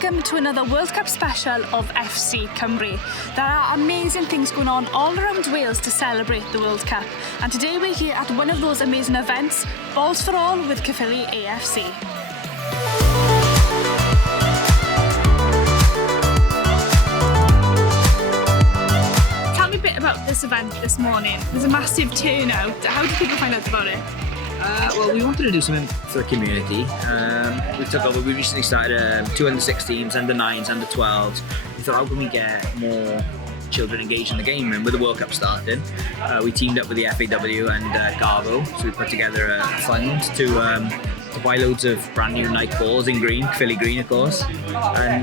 welcome to another World Cup special of FC Cymru. There are amazing things going on all around Wales to celebrate the World Cup, and today we're here at one of those amazing events, Balls for All with Caerphilly AFC. Tell me a bit about this event this morning. There's a massive turnout. How did people find out about it? Well, we wanted to do something for the community. We recently started two under-16s, under-9s, under-12s. We thought, how can we get more children engaged in the game? And with the World Cup starting, we teamed up with the FAW and Garbo, so we put together a fund to buy loads of brand new Nike balls in green, Caerphilly green of course, and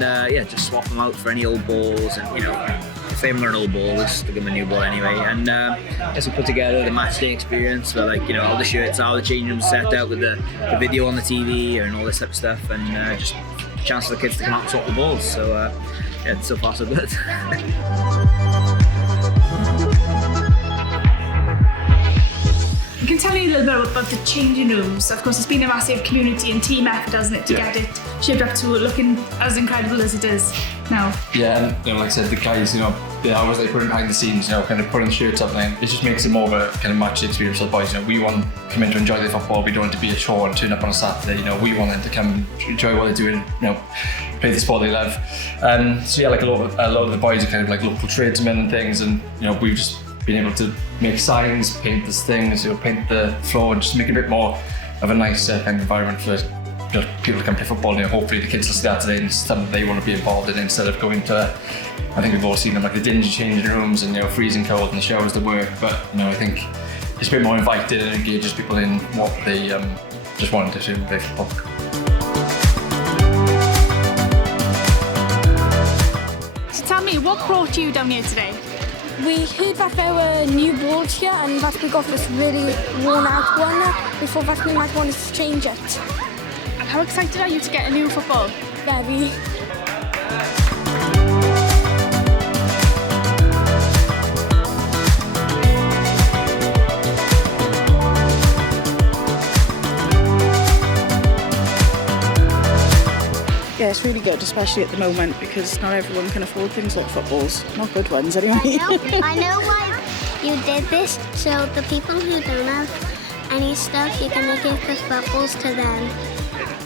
just swap them out for any old balls, and if they haven't got an old ball, let's give them a new ball anyway. And as we put together the match day experience, where all the shirts are, the change rooms set out with the video on the TV and all this type of stuff, and just a chance for the kids to come out and swap the balls. So so far so good. You can tell me a little bit about the changing rooms. Of course, it's been a massive community and team effort, hasn't it, to get it shaped up to looking as incredible as it is now. Yeah, and like I said, the guys, the hours they put in behind the scenes, kind of putting shirts up, and it just makes it more of a kind of match experience for the boys. We want to come in to enjoy the football. We don't want it to be a chore and turn up on a Saturday. We want them to come enjoy what they're doing. Play the sport they love. So yeah, like a lot of the boys are kind of like local tradesmen and things, and we've just been able to make signs, paint these things, paint the floor, just make it a bit more of a nice kind of environment for people to come play football. Hopefully the kids will see that today and something they want to be involved in, instead of going to, I think we've all seen them, like the dingy changing rooms and freezing cold and the showers that work. But I think it's a bit more invited and engages people in what they just wanted to play football. So tell me, what brought you down here today? We heard that there were new balls here and that we got this really worn out one. We thought that we might want to change it. And how excited are you to get a new football? Very. Yeah, it's really good, especially at the moment, because not everyone can afford things like footballs. Not good ones, anyway. I know why you did this, so the people who don't have any stuff, you're going to give the footballs to them.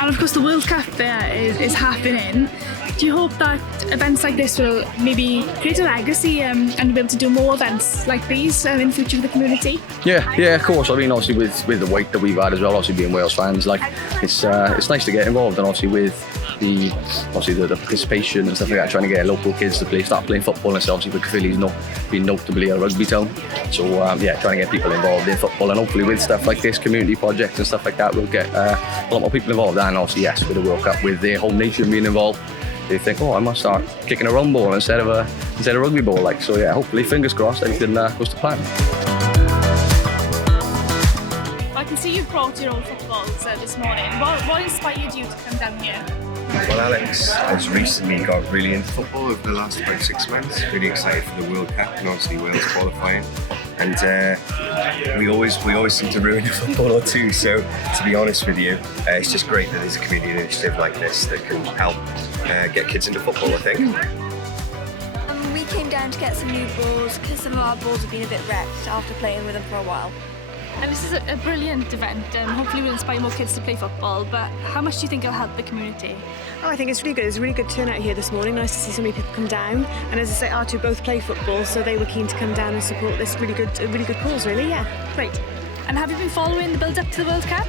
And of course the World Cup there is happening. Do you hope that events like this will maybe create a legacy and be able to do more events like these in future for the community? Yeah, of course. I mean, obviously with the weight that we've had as well, obviously being Wales fans, it's nice to get involved, and obviously with the participation and stuff like that, trying to get local kids to start playing football, and obviously with Caerphilly's been notably a rugby town, so trying to get people involved in football, and hopefully with stuff like this, community projects and stuff like that, we'll get a lot more people involved. And obviously with the World Cup, with the whole nation being involved, they think, I must start kicking a round ball instead of a rugby ball, so hopefully, fingers crossed, everything goes to plan. I can see you've brought your own footballs this morning. What inspired you to come down here? Well, Alex has recently got really into football over the last about 6 months. Really excited for the World Cup and obviously Wales qualifying. And we always seem to ruin a football or two. So to be honest with you, it's just great that there's a community initiative like this that can help get kids into football, I think. We came down to get some new balls because some of our balls have been a bit wrecked after playing with them for a while. And this is a brilliant event, and hopefully we'll inspire more kids to play football, but how much do you think it'll help the community? I think it's really good. There's a really good turnout here this morning. Nice to see so many people come down. And as I say, our two both play football, so they were keen to come down and support this really good cause, really, great. And have you been following the build-up to the World Cup?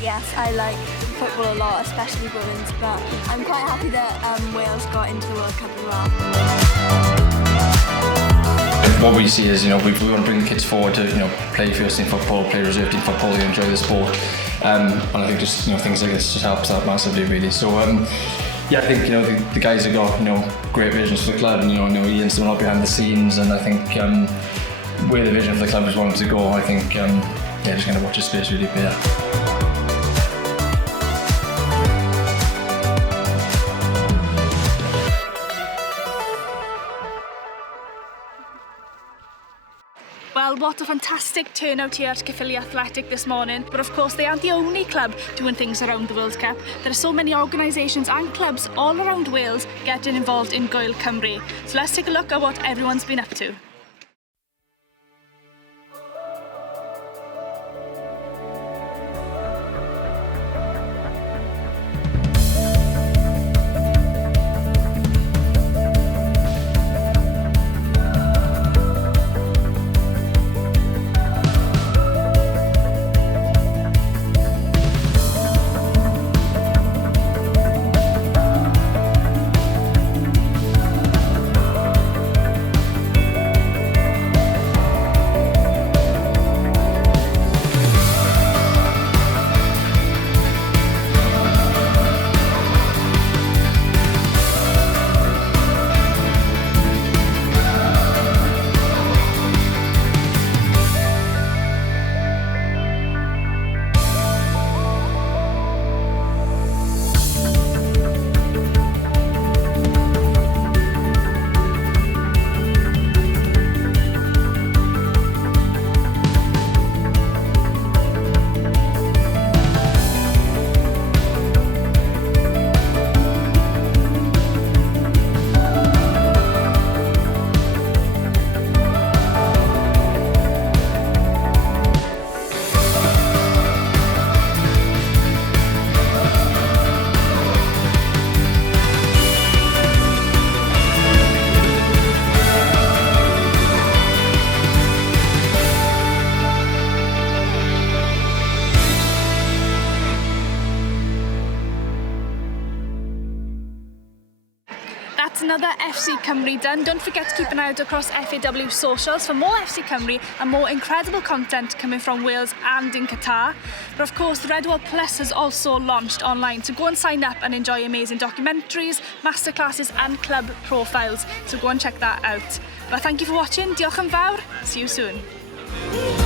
Yes, I like football a lot, especially women's, but I'm quite happy that Wales got into the World Cup as well. What we see is, we want to bring the kids forward to, play first team football, play reserve team football, enjoy the sport. And I think just, things like this just helps that massively, really. So, I think, the guys have got, great visions for the club, and, Ian's doing a lot behind the scenes, and I think where the vision of the club is wanting to go, I think, just going to watch his space really be there. Well, Well, what a fantastic turnout here at Caerphilly Athletic this morning. But of course, they aren't the only club doing things around the World Cup. There are so many organisations and clubs all around Wales getting involved in Gwyl Cymru. So let's take a look at what everyone's been up to. That's another FC Cymru done. Don't forget to keep an eye out across FAW socials for more FC Cymru and more incredible content coming from Wales and in Qatar. But of course, the Red Wall Plus has also launched online, so go and sign up and enjoy amazing documentaries, masterclasses and club profiles. So go and check that out. But thank you for watching. Diolch yn fawr. See you soon.